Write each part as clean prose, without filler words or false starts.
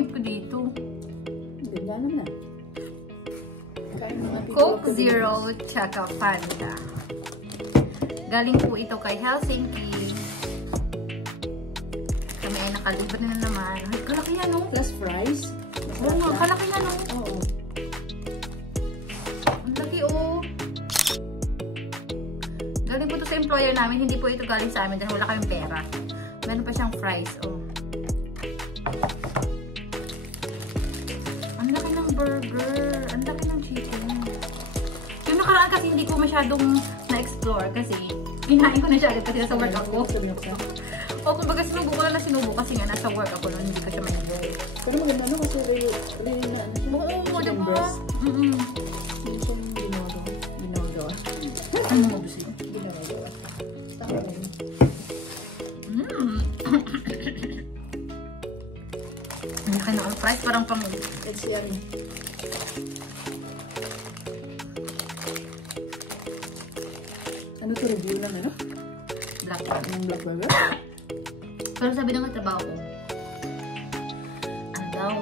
pangit ko dito. Hindi, gano'n na. Coke Zero tsaka Fanta. Galing po ito kay Helsinki. Kami ay nakalibre na naman. Ay, kalaki yan, no? Plus fries. Oo nga, kalaki yan, no? Oo. Ang laki, oh. Galing po ito sa employer namin. Hindi po ito galing sa amin dahil wala kaming pera. Meron pa siyang fries, oh. Ang laki ng burger. Ang laki ng chicken. Yung nakaraan kasi hindi ko masyadong na-explore kasi kinain ko na siya agad kasi nasa work ako. O kumbaga sinubo ko na sinubo kasi nga nasa work ako noon, hindi ko siya ma-enjoy. Pero maganda no kasi really na ano siya. Oo, diba? Hindi siya ginagawa. Ano mo gusto yun? Ginagawa. Tama rin. Ang laki na ang price, parang pang... It's yummy. Ano to review lang ano? Black burger. Yung black burger? Pero sabi ng trabaho ko, ano daw,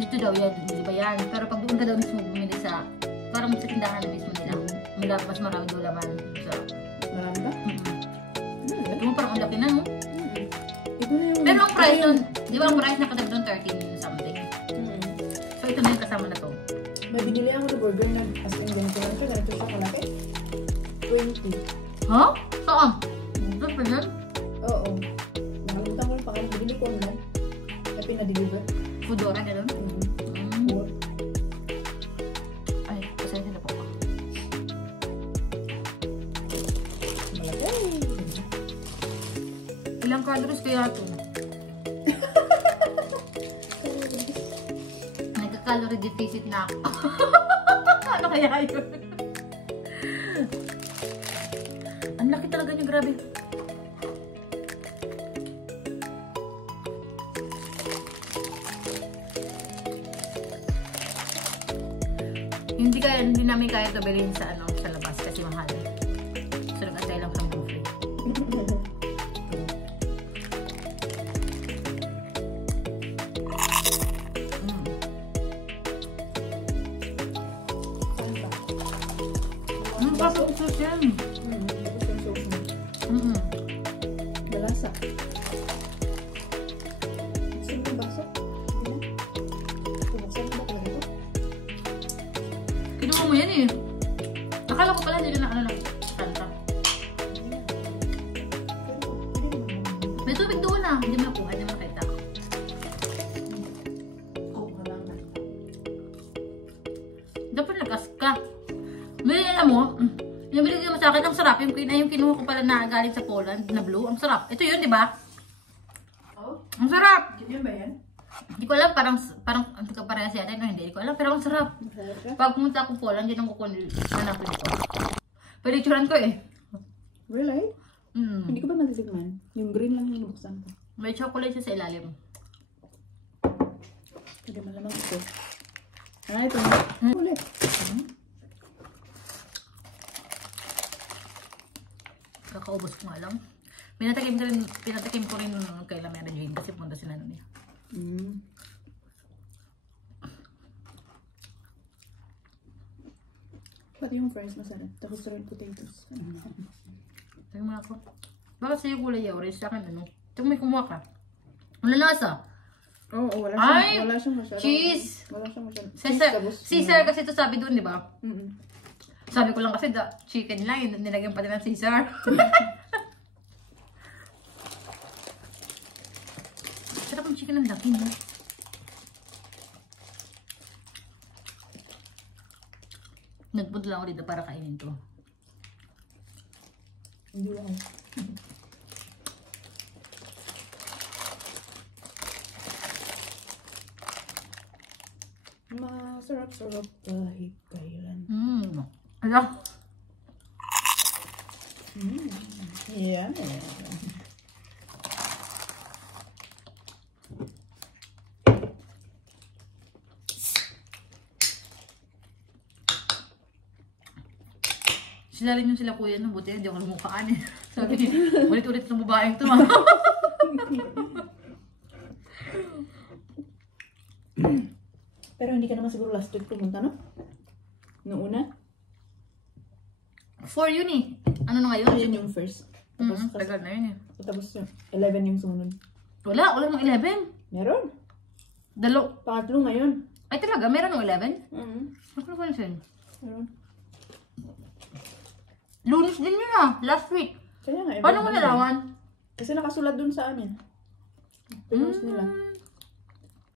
dito daw yan, hindi ba yan? Pero pag doon ka daw mismo bumili sa, parang sa tindahan na mismo nila, mas marami daw laman. So, Marami ba? Ito mo parang ang laki na, no? Ito na yung... Pero ang price doon, di ba ang price nakatag doon 13 something? So ito na yung kasama na to. May binili ako na burger na as in ganito lang siya. Ganito siya kalaki. 20. Ha? Saan? Doon pa yan? Oo. Nakalimutan ko lang pangalan. Binili ko online. Ay pinadeliver. Foodora, gano'n? Four. Ay, pasaya sila po. Malaki. Ilang calories kaya ito? Nagka-calorie deficit na ako. Ano kaya yun? Ang laki talaga niya, grabe. Hindi namin kaya ito bilhin sa sa labas kasi mahal. So nag-antay lang kami free. Pasok sa siyan. Balasa. Gusto mo yung baso? Bubuksan mo ba talaga ito? Kinuha mo yan eh. Akala ko pala hindi na lang. Kanta. May tubig doon ah. Hindi mo nakuha. Hindi mo nakita. Dapat nagas ka. May alam mo, yung binigay mo sa akin, ang sarap. Yung kinuha ko pala na galing sa Poland, na blue. Ang sarap. Ito yun, di ba? Oh? Ang sarap! Ganyan ba yan? Hindi ko alam, parang hindi ko parehas yata. No, hindi ko alam, pero ang sarap. Pag pumunta akong Poland, yun ang kukunin. Hanapin ko. Pinicturean ko eh. Really? Hindi ko ba natitikman? Yung green lang yung nabuksan ko. May chocolate siya sa ilalim. Pwede malamang ito. Ah, ito. Ulit. Kakaubos ko nga lang. Pinatakim ko rin kay La Mary Jane kasi punta sila nun eh. Pati yung fries masarap. Tapos rin potatoes. Tingnan mo ako. Bakit sa'yo kulay orange? Sa akin ano? Tingnan may kumuha ka. Ang lalasa. Oo, wala siyang masyado. Cheese! Wala siyang masyado. Caesar kasi ito sabi doon, di ba? Sabi ko lang kasi chicken lang, nilagyan pa din ng Caesar. Sarap ang chicken ng laki, no? Nagpunta lang ako dito para kainin to. Hindi lang. Masarap-sarap kahit kailan. Ano? Yeah. Sila rin yung sila kuya nung buti, hindi ako lumukhaan eh. Sabi niya, ulit-ulit ng babaeng to. hindi ka naman siguro last week pumunta, no? Noong una? 4 yun eh. Ano na ngayon? Yun yung first. Tapos, Tagal na yun eh. tapos yung 11 yung sumunod. Wala ng 11. Meron. Pangatlo ngayon. Ay talaga, meron ng 11? Mm-hmm. Ano ko napansin? Meron. Lunes din yun ah, last week. Kaya nga, Paano mo nalaman? Kasi nakasulat dun sa amin. Pinost nila.